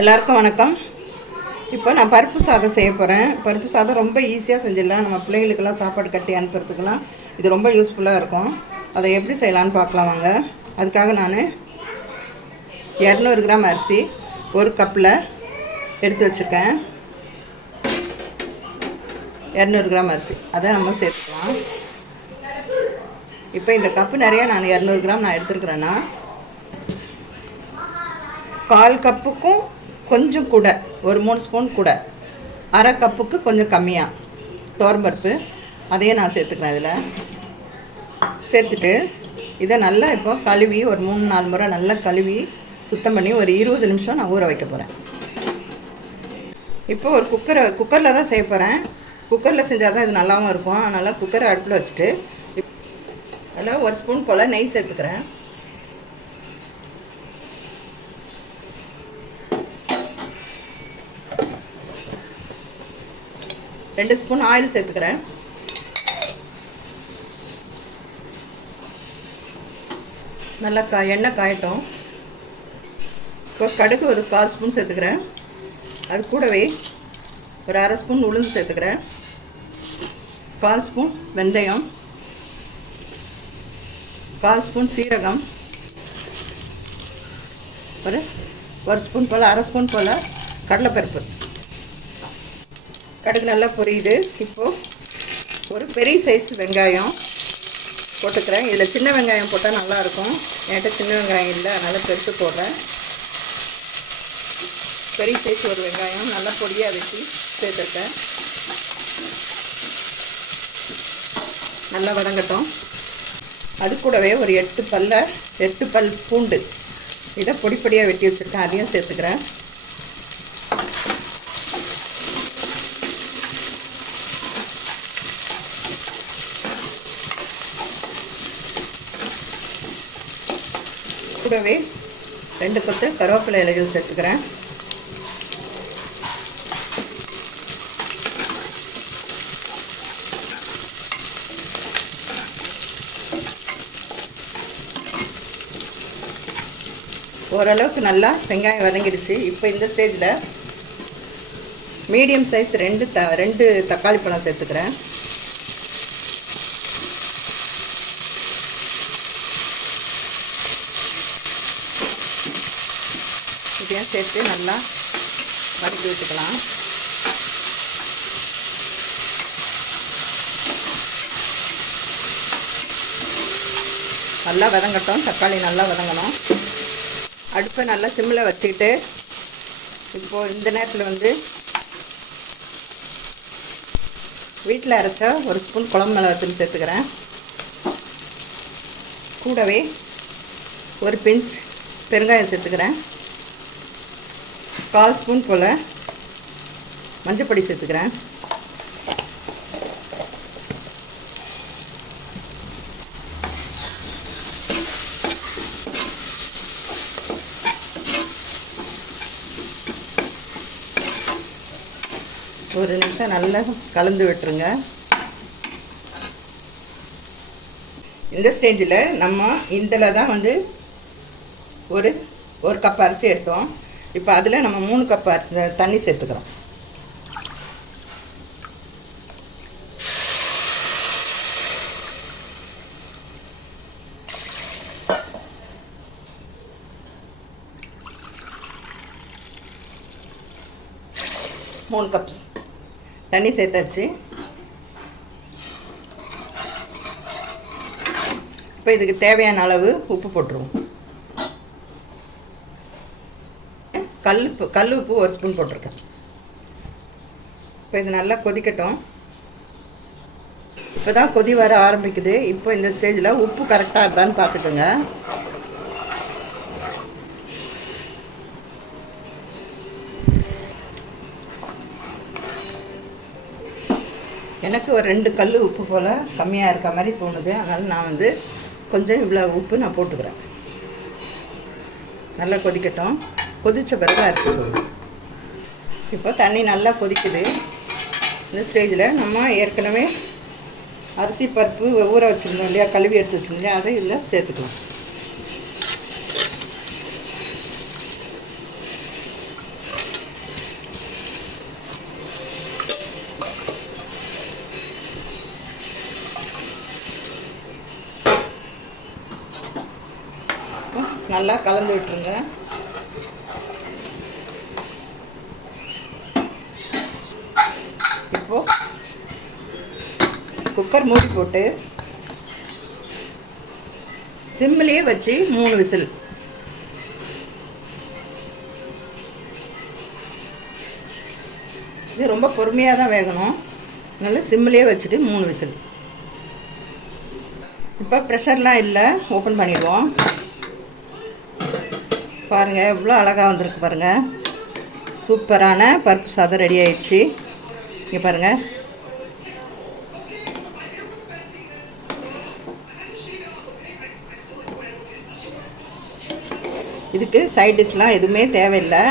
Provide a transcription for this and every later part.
எல்லாருக்கும் வணக்கம். இப்போ நான் பருப்பு சாதம் செய்ய போகிறேன். பருப்பு சாதம் ரொம்ப ஈஸியாக செஞ்சிடலாம். நம்ம பிள்ளைகளுக்கெல்லாம் சாப்பாடு கட்டி அனுப்புறதுக்கெல்லாம் இது ரொம்ப யூஸ்ஃபுல்லாக இருக்கும். அதை எப்படி செய்யலான்னு பார்க்கலாம் வாங்க. அதுக்காக நான் 200 கிராம் அரிசி ஒரு கப்பில் எடுத்து வச்சுருக்கேன். 200 கிராம் அரிசி அதை நம்ம சேர்த்துக்கலாம். இப்போ இந்த கப்பு நிறையா நான் 200 கிராம் நான் எடுத்துருக்குறேன்னா 1/4 கப்புக்கும் கொஞ்சம் கூட, ஒரு 3 ஸ்பூன் கூட, 1/2 கப்புக்கு கொஞ்சம் கம்மியாக துவரம்பருப்பு அதையும் நான் சேர்த்துக்கிறேன். இதில் சேர்த்துட்டு இதை நல்லா இப்போ கழுவி ஒரு 3-4 முறை நல்லா கழுவி சுத்தம் பண்ணி ஒரு 20 நிமிஷம் நான் ஊற வைக்க போகிறேன். இப்போ ஒரு குக்கரில் தான் செய்ய போகிறேன். குக்கரில் செஞ்சால் தான் இது நல்லாவும் இருக்கும். அதனால் குக்கரை அடுப்பில் வச்சுட்டு அதில் 1 ஸ்பூன் போல் நெய் சேர்த்துக்கிறேன். ரெண்டு ஸ்பூன் ஆயில் சேர்த்துக்கிறேன். நல்லா எண்ணெய் காயட்டும். இப்போ கடுகு ஒரு 1/4 ஸ்பூன் சேர்த்துக்கிறேன். அது கூடவே ஒரு 1/2 ஸ்பூன் உளுந்து சேர்த்துக்கிறேன். 1/4 ஸ்பூன் வெந்தயம், 1/4 ஸ்பூன் சீரகம், ஒரு ஸ்பூன் போல் 1/2 ஸ்பூன் போல் கடலைப்பருப்பு. கடுகு நல்லா பொரியுது. இப்போது ஒரு பெரிய சைஸ் வெங்காயம் போட்டுக்கிறேன். இதில் சின்ன வெங்காயம் போட்டால் நல்லாயிருக்கும். என்கிட்ட சின்ன வெங்காயம் இல்லை, அதனால் பெருசு போடுறேன். பெரிய சைஸ் ஒரு வெங்காயம் நல்லா பொடியாக வச்சு சேர்த்துருக்கேன். நல்லா வதங்கட்டும். அது கூடவே ஒரு 8 பல் பூண்டு இதை பொடியாக வெட்டி வச்சுருக்கேன். அதையும் சேர்த்துக்கிறேன். கூடவே 2 கொத்து கருவேப்பிலை இலைகள் சேர்த்துக்கிறேன். ஓரளவுக்கு நல்லா வெங்காயம் வதங்கிடுச்சு. இப்போ இந்த ஸ்டேஜில் மீடியம் சைஸ் 2 தக்காளி பழம் சேர்த்துக்கிறேன். இதையும் சேர்த்து நல்லா வதக்கி விட்டுக்கலாம். நல்லா வதங்கட்டும். தக்காளி நல்லா வதங்கணும். அடுப்பை நல்லா சிம்மில் வச்சுக்கிட்டு இப்போது இந்த நேரத்தில் வீட்டில் அரைச்ச 1 ஸ்பூன் குழம்பு மிளகாத்தூள் சேர்த்துக்கிறேன். கூடவே ஒரு பிஞ்ச் பெருங்காயம் சேர்த்துக்கிறேன். 1/4 ஸ்பூன் போல் மஞ்சப்பொடி சேர்த்துக்கிறேன். ஒரு நிமிஷம் நல்லா கலந்து விட்டுருங்க. இந்த ஸ்டேஜில் நம்ம இதில் தான் ஒரு கப் அரிசி எடுத்தோம். இப்போ அதில் நம்ம 3 கப் தண்ணி சேர்த்துக்கிறோம். மூணு கப் தண்ணி சேர்த்தாச்சு. இப்போ இதுக்கு தேவையான அளவு உப்பு போட்டுருவோம். கல் உப்பு 1 ஸ்பூன் போட்டிருக்கேன். இப்போ இது நல்லா கொதிக்கட்டும். இப்போ தான் கொதி வர ஆரம்பிக்குது. இப்போ இந்த ஸ்டேஜில் உப்பு கரெக்டாக இருந்தான்னு பார்த்துக்கோங்க. எனக்கு ஒரு 2 கல் உப்பு போல் கம்மியாக இருக்க மாதிரி தோணுது. அதனால் நான் கொஞ்சம் இவ்வளோ உப்பு நான் போட்டுக்கிறேன். நல்லா கொதிக்கட்டும். கொதித்த பிறகு அரிசி போடுவோம். இப்போ தண்ணி நல்லா கொதிக்குது. இந்த ஸ்டேஜில் நம்ம ஏற்கனவே அரிசி பருப்பு ஊற வச்சுருந்தோம் இல்லையா, கழுவி எடுத்து வச்சுருந்தோம் இல்லையா, அதை இதில் சேர்த்துக்கலாம். நல்லா கலந்து விட்டுருங்க. இப்போது குக்கர் மூடி போட்டு சிம்மிலே வச்சு 3 விசில். இது ரொம்ப பொறுமையாக தான் வேகணும். நல்லா சிம்மிலே வச்சுட்டு 3 விசில். இப்போ ப்ரெஷர்லாம் இல்லை, ஓப்பன் பண்ணிடுவோம். பாருங்கள் எவ்வளோ அழகாக வந்திருக்கு பாருங்கள். சூப்பரான பருப்பு சாதம் ரெடி ஆயிடுச்சு. இங்கே பாருங்கள். இதுக்கு சைட் டிஷ்லாம் எதுவுமே தேவையில்லை.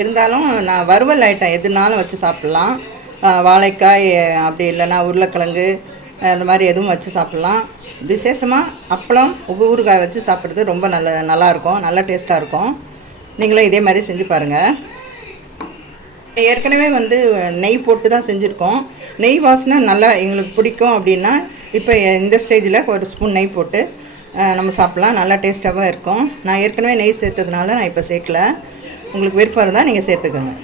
இருந்தாலும் நான் வறுவல் ஐட்டம் எதுனாலும் வச்சு சாப்பிட்லாம். வாழைக்காய் அப்படி இல்லைன்னா உருளைக்கிழங்கு அந்த மாதிரி எதுவும் வச்சு சாப்பிட்லாம். விசேஷமாக அப்பளம் ஊறுகாய் வச்சு சாப்பிட்றது ரொம்ப நல்லாயிருக்கும், நல்லா டேஸ்ட்டாக இருக்கும். நீங்களும் இதே மாதிரி செஞ்சு பாருங்கள். ஏற்கனவே நெய் போட்டு தான் செஞ்சுருக்கோம். நெய் வாசனை நல்லா எங்களுக்கு பிடிக்கும் அப்படின்னா இப்போ இந்த ஸ்டேஜில் ஒரு ஸ்பூன் நெய் போட்டு நம்ம சாப்பிட்லாம். நல்லா டேஸ்ட்டாகவும் இருக்கும். நான் ஏற்கனவே நெய் சேர்த்ததுனால நான் இப்போ சேர்க்கல. உங்களுக்கு விருப்பம் இருந்தால் நீங்கள் சேர்த்துக்கோங்க.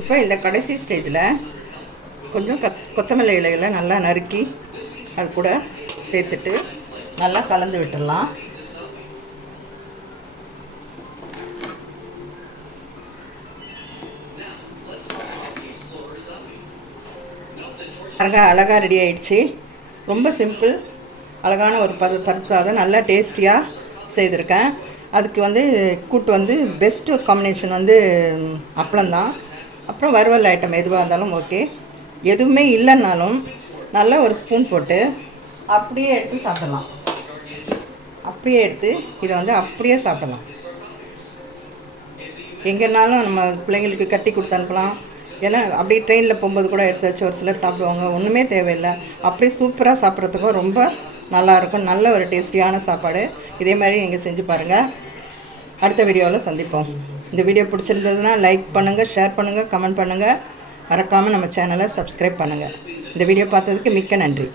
இப்போ இந்த கடைசி ஸ்டேஜில் கொஞ்சம் கொத்தமல்லி இலைகளை நல்லா நறுக்கி அது கூட சேர்த்துட்டு நல்லா கலந்து விட்டுடலாம். அழகாக ரெடி ஆயிடுச்சு. ரொம்ப சிம்பிள், அழகான ஒரு பருப்பு சாதம் நல்லா டேஸ்டியாக செய்திருக்கேன். அதுக்கு கூட்டு பெஸ்ட்டு காம்பினேஷன் அப்பளம்தான். அப்புறம் வறுவல் ஐட்டம் எதுவாக இருந்தாலும் ஓகே. எதுவுமே இல்லைன்னாலும் நல்லா ஒரு ஸ்பூன் போட்டு அப்படியே எடுத்து சாப்பிடலாம். அப்படியே எடுத்து இதை அப்படியே சாப்பிடலாம். எங்கேனாலும் நம்ம பிள்ளைங்களுக்கு கட்டி கொடுத்து அனுப்பலாம். ஏன்னா அப்படியே ட்ரெயினில் போகும்போது கூட எடுத்து வச்சு ஒரு சிலர் சாப்பிடுவாங்க. ஒன்றுமே தேவையில்லை, அப்படியே சூப்பராக சாப்பிட்றதுக்கும் ரொம்ப நல்லாயிருக்கும். நல்ல ஒரு டேஸ்டியான சாப்பாடு. இதே மாதிரி நீங்கள் செஞ்சு பாருங்கள். அடுத்த வீடியோவில் சந்திப்போம். இந்த வீடியோ பிடிச்சிருந்ததுன்னா லைக் பண்ணுங்கள், ஷேர் பண்ணுங்கள், கமெண்ட் பண்ணுங்கள். மறக்காமல் நம்ம சேனலை சப்ஸ்கிரைப் பண்ணுங்கள். இந்த வீடியோ பார்த்ததுக்கு மிக்க நன்றி.